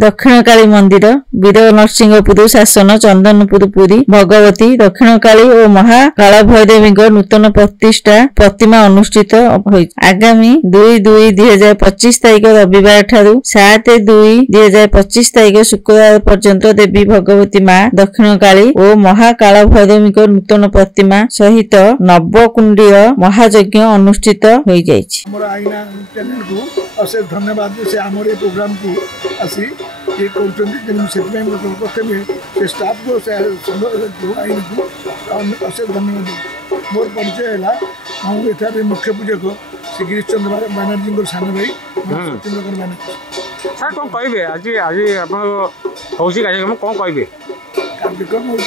दक्षिणकाली मंदिर वीर नरसिंहपुर शासन चंदनपुर पुरी भगवती दक्षिणकाली और महाकाल भैरवी नूतन प्रतिष्ठा प्रतिमा अनुष्ठित आगामी 2/2/2025 तारीख रविवार ठारू 7/2/2025 तारीख शुक्रवार पर्यंत देवी भगवती माँ दक्षिणकाली और महाकाल भैरवी नूतन प्रतिमा सहित नवकुंडीय महायज्ञ अनुष्ठित हो जाइछि। अशेष धन्यवाद से आम प्रोग्राम को आसी ये कहते स्टाफ को आईन को अशेष धन्यवाद। मोर परिचय है मुझे मुख्य पूजक श्री गिरीश चंद्र बानर्जी सान भाई सत्येंद्र बानर्जी। सर कौन कहे आज आज आप कार्यक्रम कौन कहे कार्यक्रम होमर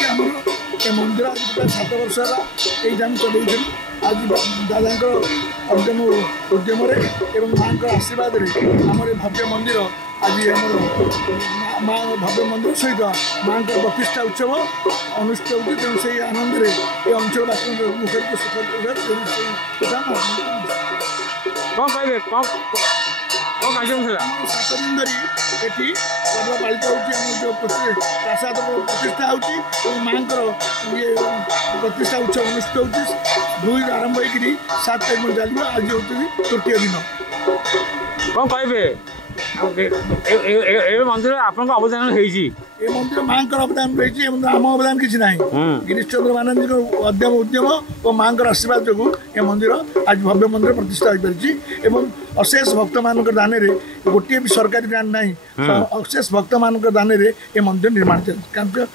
ये मंदिर आज 7 वर्ष है चल आज दादा उद्यम माँ आशीर्वाद आम भव्य मंदिर आज माँ भव्य मंदिर सहित माँ प्रतिष्ठा उत्सव अनुष्ठित होती तेणु से आनंद ये अंचलवासी मुखर को सुखद कौन कहे कौन 7 दिन धरी ये पर्व पालित हो प्रासाद प्रतिष्ठा हो माँ ये प्रतिष्ठा उत्सव अनुष्ठित हो 2 आरंभ होकर 7 तारीख में चलो आज हूँ तृतीय दिन। कौन कहे मंदिर आप अवदान मंदिर माँ अवदान रही आम अवदान किसी ना गिरीश चंद्र बानर्जी उद्यम और माँ आशीर्वाद जो ये मंदिर आज भव्य मंदिर प्रतिष्ठा हो पारी अशेष भक्त मान दान गोटे भी सरकारी ग्रांट ना अशेष भक्त मान दान ये मंदिर निर्माण चलती